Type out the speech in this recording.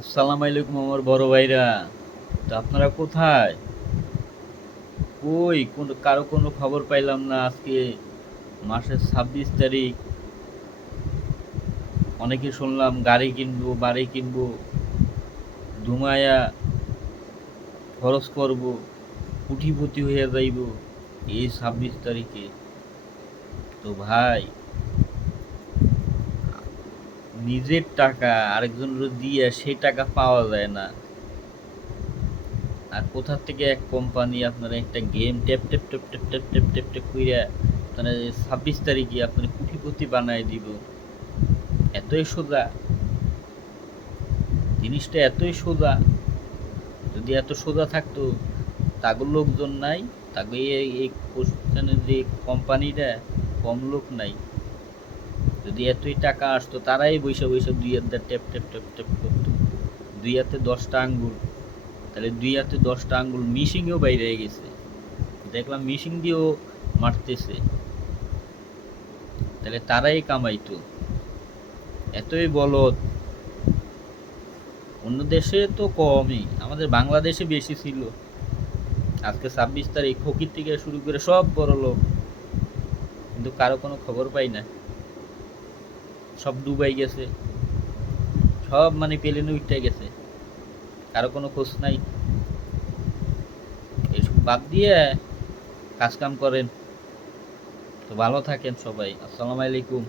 আসসালামু আলাইকুম আমার বড় ভাইরা। তো আপনারা কোথায়? কই, কোন, কারও কোনো খবর পাইলাম না আজকে, মাসের ছাব্বিশ তারিখ। অনেকে শুনলাম গাড়ি কিনবো, বাড়ি কিনবো, ধুমায়া, খরচ করব কুটিপতি হয়ে যাইব এই ছাব্বিশ তারিখে। তো ভাই নিজের টাকা আরেকজনের দিয়ে সেই টাকা পাওয়া যায় না। আর কোথা থেকে এক কোম্পানি আপনার একটা game tape tape tape tape tape tape tape tape কইরা মানে ছাব্বিশ তারিখে আপনার কুটিপতি বানায় দিব। এতই সোজা। জিনিসটা এতই সোজা। যদি এত সোজা থাকতো তাগর লোকজন নাই তাকে এই প্রতিষ্ঠানের যে কোম্পানিটা কম লোক নাই। যদি এতই টাকা আসতো, তারাই বৈশা বৈশা দুই হাতে টেপ টেপ টেপ টেপ করতো। দুই হাতে দশটা আঙ্গুল। তাহলে দুই হাতে দশটা আঙ্গুল মিশিংয়েও বাইরে গেছে। দেখলাম মিশিং দিয়েও মারতেছে। তাহলে তারাই কামাইতো। এতই বলদ। অন্য দেশে তো কমই। আমাদের বাংলাদেশে বেশি ছিল। আজকে ছাব্বিশ তারিখ, ফকির থেকে শুরু করে সব বড় লোক কিন্তু কারও কোনো খবর পাই না। সব ডুবাই গেছে। সব মানে পেলে উঠে গেছে। কারও কোনো খোঁজ নাই। এসব বাদ দিয়ে কাজকাম করেন। তো ভালো থাকেন সবাই। আসসালামু আলাইকুম।